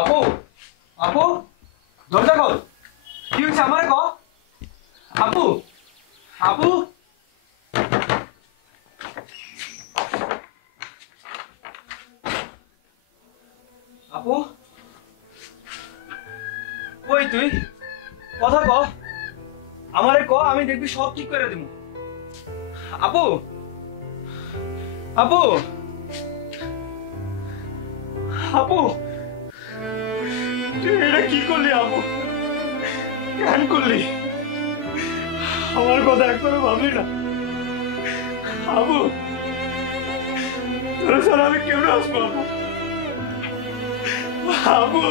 আপু আপু দরজা খোল। কি হয়েছে আমার ক? আপু আপু আপু কই তুই? কথা ক, আমারে ক, আমি দেখবি সব ঠিক করে দিব। আপু আপু আপু তুই এটা কি করলি আপু? কেন করলি? আমার কথা একবারও ভাবলি না আপু? তোরা ছাড়া আমি কেমনে আসবো আপু? আপু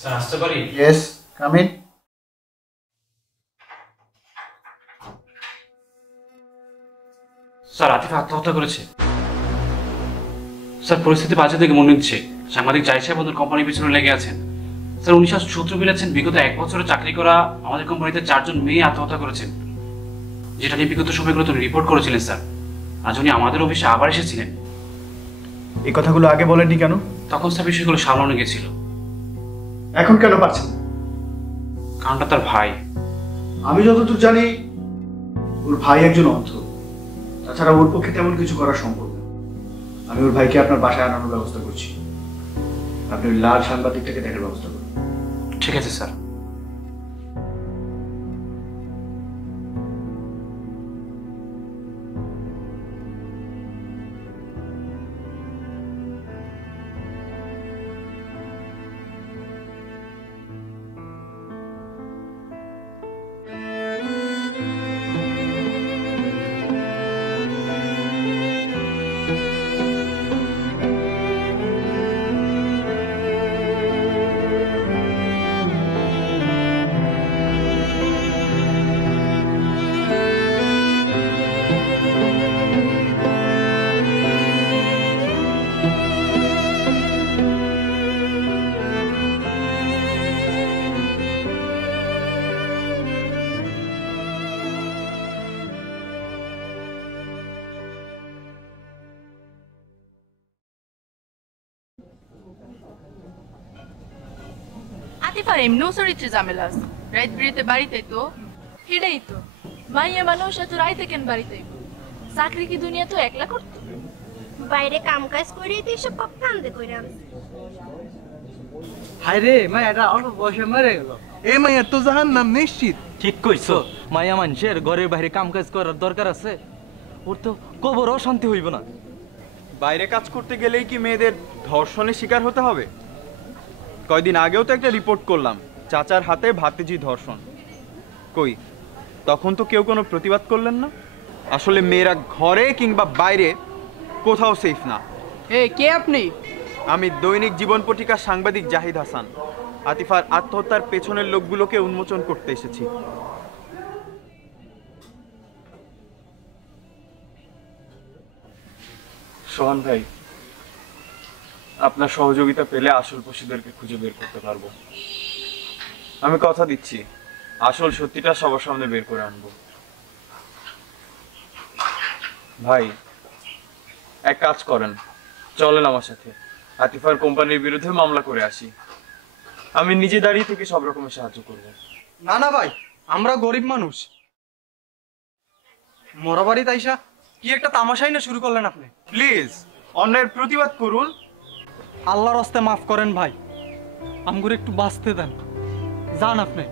স্যার আসতে পারি? Yes, come in. Sir Atif আত্মহত্যা করেছে। স্যার পরিস্থিতি বাজে থেকে মনে হচ্ছে সাংবাদিক জাহিদ সাহেব ওদের কোম্পানির পিছনে লেগে আছেন। স্যার উনি সূত্র মিলেছেন বিগত 1 বছরে চাকরি করা আমাদের কোম্পানিতে 4 জন মেয়ে আত্মহত্যা করেছেন, যেটা নিয়ে বিগত সময়গুলো তো রিপোর্ট করেছিলেন স্যার। আজ উনি আমাদের অফিসে আবার এসেছিলেন। এই কথাগুলো আগে বলেননি কেন? তখন স্যার বিষয়গুলো সামলানো গেছিল। এখন কেন পারছেন? কারণটা তার ভাই। আমি যতদূর জানি ওর ভাই একজন অন্ধ, তাছাড়া ওর পক্ষে তেমন কিছু করা সম্ভব না। আমি ওর ভাইকে আপনার বাসায় আনানোর ব্যবস্থা করছি। আপনি ওই লাল সাংবাদিকটাকে দেখার ব্যবস্থা করুন। ঠিক আছে স্যার। আতিফার এমনিও চরিত্রে ঝামেলা আছে। রাত বিরেতে বাড়িতে তো হেডেই তো মাইয়া মানুষ এত রাইতে কেন বাড়িতে? চাকরি কি দুনিয়া তো একলা করতো? বাইরে কাম কাজ করে তো এসব পাপ কান্দে কইরা আনছে। হায় রে মায়াটা অল্প বয়সে মরে গেল। এই মাইয়া তো জাহান্নাম নিশ্চিত। ঠিক কইছো, মায়া মানুষের ঘরের বাইরে কাম কাজ করার দরকার আছে। ওর তো কবরও শান্তি হইব না। বাইরে কাজ করতে গেলেই কি মেয়েদের ধর্ষণের শিকার হতে হবে? কয়দিন আগেও তো একটা রিপোর্ট করলাম, চাচার হাতে ভাতিজি ধর্ষণ। কই তখন তো কেউ কোনো প্রতিবাদ করলেন না। আসলে মেয়েরা ঘরে কিংবা বাইরে কোথাও সেফ না। কে আপনি? আমি দৈনিক জীবন পত্রিকার সাংবাদিক জাহিদ হাসান। আতিফার আত্মহত্যার পেছনের লোকগুলোকে উন্মোচন করতে এসেছি। সোহান ভাই, আপনার সহযোগিতা পেলে আসল পশুদেরকে খুঁজে বের করতে পারবো। আমি কথা দিচ্ছি, আসল সত্যিটা সবার সামনে বের করে আনবো। ভাই এক কাজ করেন, চলেন আমার সাথে আতিফার কোম্পানির বিরুদ্ধে মামলা করে আসি। আমি নিজে দাঁড়িয়ে থেকে সব রকমের সাহায্য করবো। না না ভাই, আমরা গরিব মানুষ। মরা বাড়ি তাইসা কি একটা তামাশাই না শুরু করলেন আপনি? প্লিজ অন্যায়ের প্রতিবাদ করুন। আল্লাহর রাস্তে মাফ করেন ভাই, আমগুর একটু বাঁচতে দেন। যান আপনি।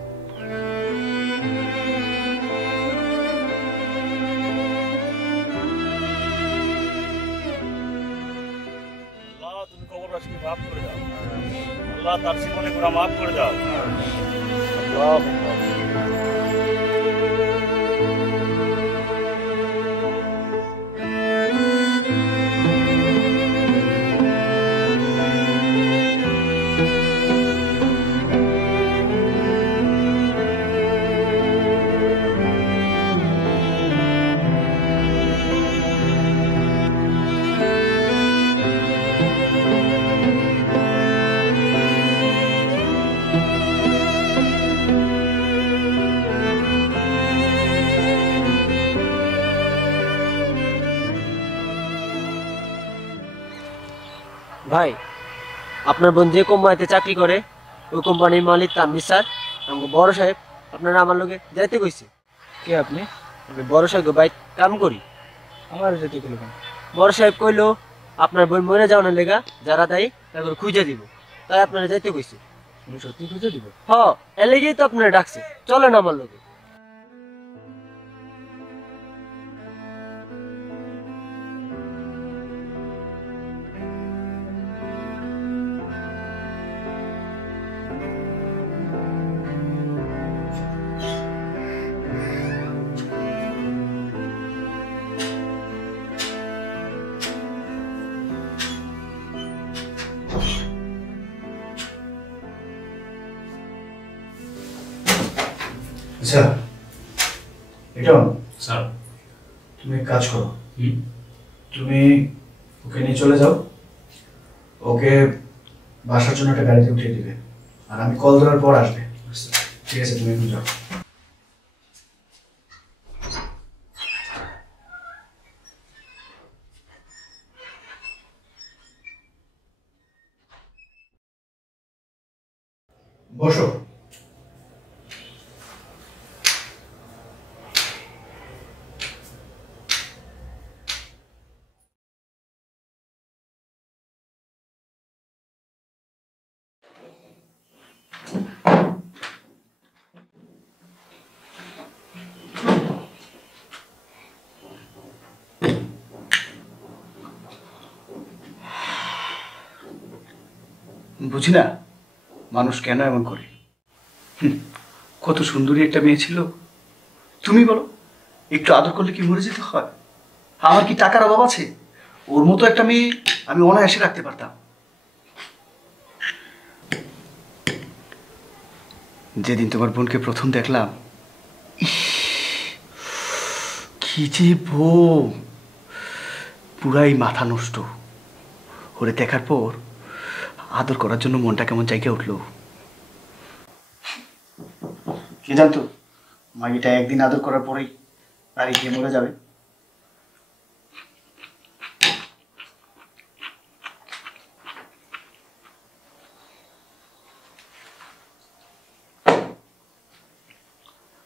তুমি কবরবাসীকে মাফ করে দাও। আল্লাহ তার জীবনে গুনাহ মাফ করে দাও। আল্লাহ ভাই আপনার বোন যে কোম্পানিতে চাকরি করে ওই কোম্পানির মালিক তানভীর স্যার আমাকে বড় সাহেব আপনারা আমার লোকে যাইতে কইছে। কে আপনি? আমি বড় সাহেব ভাই কাম করি। আমার যেতে গেল কেন? বড় সাহেব কইলো আপনার বোন মরে যাওয়ার লেগা যারা তাই তারপর খুঁজে দিব, তাই আপনারা যাইতে কইছে। উনি সত্যি খুঁজে দিব? হ, এর লেগেই তো আপনারা ডাকছে, চলেন আমার লোকে। আচ্ছা এটা স্যার। তুমি এক কাজ করো, তুমি ওকে নিয়ে চলে যাও, ওকে বাসার জন্য একটা গাড়িতে উঠিয়ে দিবে, আর আমি কল দেওয়ার পর আসবে। ঠিক আছে, তুমি এখন যাও। বসো। বুঝি না মানুষ কেন এমন করে। কত সুন্দরী একটা মেয়ে ছিল, তুমি বলো একটু আদর করলে কি মরে যেতে হয়? আমার কি টাকার অভাব আছে? ওর মতো একটা মেয়ে আমি অনায়াসে রাখতে পারতাম। যেদিন তোমার বোনকে প্রথম দেখলাম, কি যে বউ, পুরাই মাথা নষ্ট। ওরে দেখার পর আদর করার জন্য মনটা কেমন জায়গা উঠলো। কে জানতো মাইটা একদিন আদর করার পরেই বাড়ি গিয়ে মরে যাবে।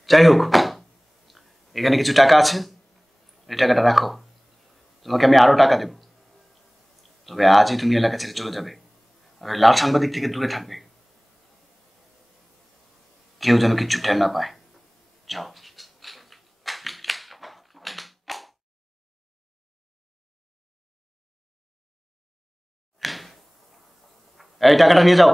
যাই হোক, এখানে কিছু টাকা আছে, এই টাকাটা রাখো। তোমাকে আমি আরো টাকা দেব, তবে আজই তুমি এলাকা ছেড়ে চলে যাবে, আর লাল সাংবাদিক থেকে দূরে থাকবে, কেউ যেন কিচ্ছু টের না পায়। যাও। এই টাকাটা নিয়ে যাও।